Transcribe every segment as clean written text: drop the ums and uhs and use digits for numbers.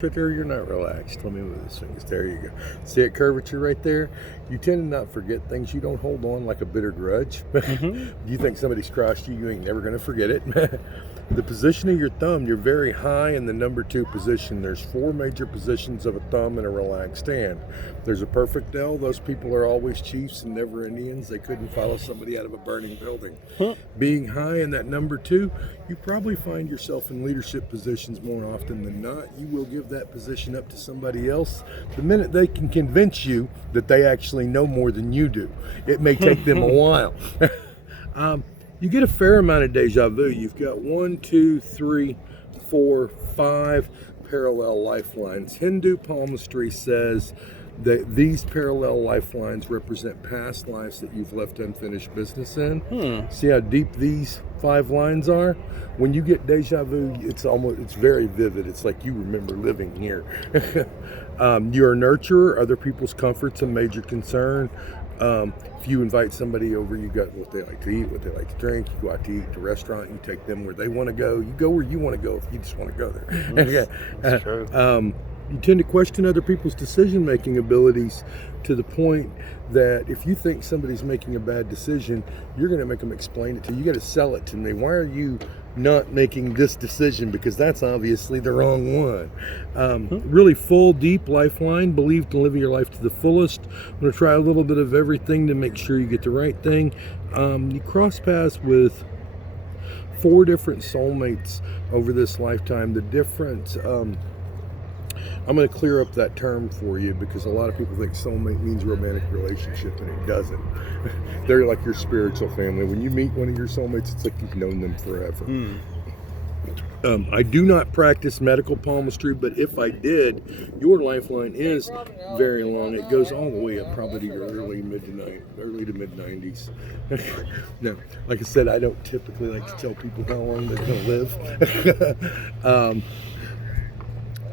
Right there, you're not relaxed. Let me move this thing. There you go. See that curvature right there? You tend to not forget things. You don't hold on like a bitter grudge. You think somebody's crossed you, you ain't never going to forget it. The position of your thumb, you're very high in the number 2 position. There's 4 major positions of a thumb in a relaxed hand. There's a perfect L. Those people are always chiefs and never Indians. They couldn't follow somebody out of a burning building. Being high in that number 2, you probably find yourself in leadership positions more often than not. You will give that position up to somebody else the minute they can convince you that they actually know more than you do. It may take them a while. You get a fair amount of deja vu. You've got 1, 2, 3, 4, 5 parallel lifelines. Hindu palmistry says that these parallel lifelines represent past lives that you've left unfinished business in. See how deep these 5 lines are? When you get deja vu, it's very vivid. It's like you remember living here. You're a nurturer. Other people's comfort's a major concern. If you invite somebody over, you got what they like to eat, what they like to drink. You go out to eat at a restaurant, you take them where they want to go. You go where you want to go if you just want to go there. That's true. You tend to question other people's decision-making abilities to the point that if you think somebody's making a bad decision, you're going to make them explain it to you. You got to sell it to me. Why are you not making this decision? Because that's obviously the wrong one. Really full, deep lifeline. Believe in living your life to the fullest. I'm going to try a little bit of everything to make sure you get the right thing. You cross paths with 4 different soulmates over this lifetime. The difference... I'm going to clear up that term for you because a lot of people think soulmate means romantic relationship, and it doesn't. They're like your spiritual family. When you meet one of your soulmates, it's like you've known them forever. I do not practice medical palmistry, but if I did, your lifeline is very long. It goes all the way up probably to your early to mid 90s. Now, like I said, I don't typically like to tell people how long they're going to live.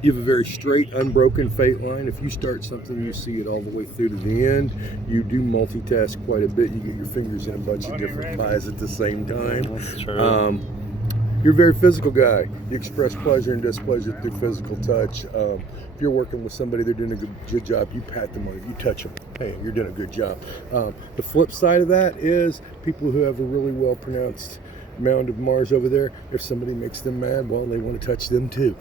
You have a very straight, unbroken fate line. If you start something, you see it all the way through to the end. You do multitask quite a bit. You get your fingers in a bunch of different pies at the same time. That's true. You're a very physical guy. You express pleasure and displeasure through physical touch. If you're working with somebody, they're doing a good job, you pat them on it, you touch them. Hey, you're doing a good job. The flip side of that is people who have a really well-pronounced mound of Mars over there, if somebody makes them mad, well, they want to touch them too.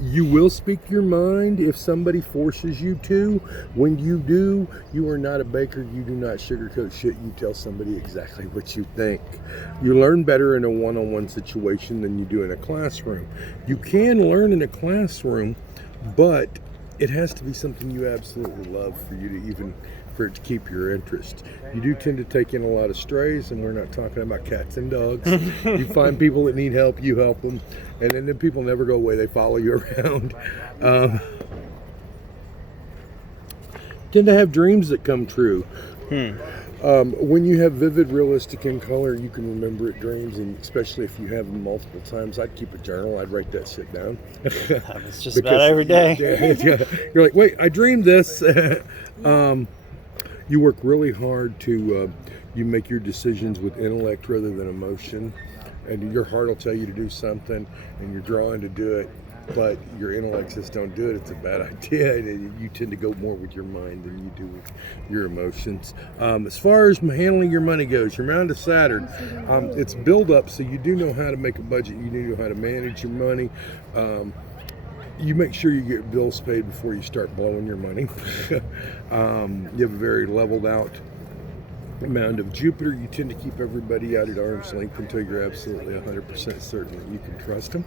You will speak your mind if somebody forces you to. When you do, you are not a baker. You do not sugarcoat shit. You tell somebody exactly what you think. You learn better in a one-on-one situation than you do in a classroom. You can learn in a classroom, but it has to be something you absolutely love for you to even for it to keep your interest. You do tend to take in a lot of strays, and we're not talking about cats and dogs. You find people that need help, you help them, and then the people never go away. They follow you around. Tend to have dreams that come true. When you have vivid, realistic in color, you can remember it dreams, and especially if you have them multiple times. I'd keep a journal. I'd write that shit down. Happens just about every day. You're like, wait, I dreamed this. You work really hard to, you make your decisions with intellect rather than emotion. And your heart will tell you to do something, and you're drawn to do it, but your intellect says don't do it. It's a bad idea. And you tend to go more with your mind than you do with your emotions. As far as handling your money goes, your mound of Saturn, it's build up, so you do know how to make a budget. You do know how to manage your money. You make sure you get bills paid before you start blowing your money. You have a very leveled out mound of Jupiter. You tend to keep everybody out at arm's length until you're absolutely 100% certain that you can trust them.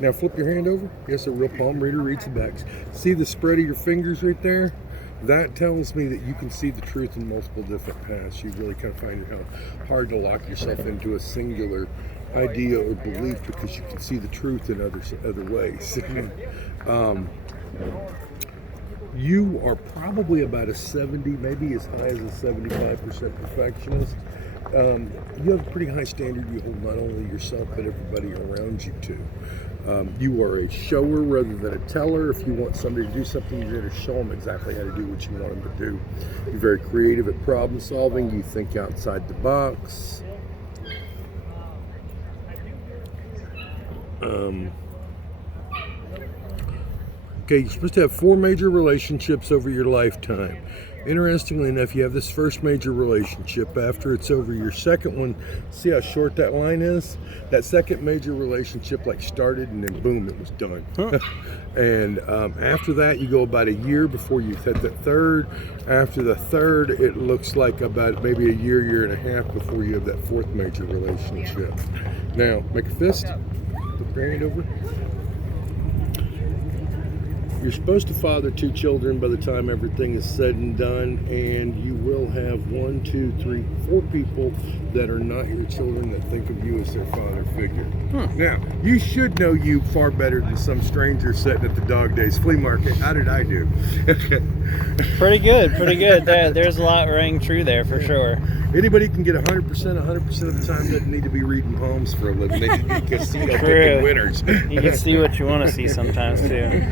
Now flip your hand over. Yes, a real palm reader reads the backs. See the spread of your fingers right there? That tells me that you can see the truth in multiple different paths. You really kind of find it how hard to lock yourself into a singular idea or belief because you can see the truth in other ways. You are probably about a 70, maybe as high as a 75% perfectionist. You have a pretty high standard you hold not only yourself but everybody around you too. You are a shower rather than a teller. If you want somebody to do something, you're going to show them exactly how to do what you want them to do. You're very creative at problem solving. You think outside the box. Okay, you're supposed to have 4 major relationships over your lifetime. Interestingly enough, you have this first major relationship. After it's over, your second one, see how short that line is? That second major relationship like started and then boom, it was done. And after that, you go about a year before you hit the third. After the third, it looks like about maybe a year, year and a half before you have that fourth major relationship. Now, make a fist. Put your hand over. You're supposed to father 2 children by the time everything is said and done, and you will have 1, 2, 3, 4 people that are not your children that think of you as their father figure. Now, you should know you far better than some stranger sitting at the Dog Days flea market. How did I do? Pretty good, pretty good. There's a lot ring true there for sure. Anybody can get 100% of the time. Doesn't need to be reading poems for a living. They need to be casino picking winners. You can see what you want to see sometimes too.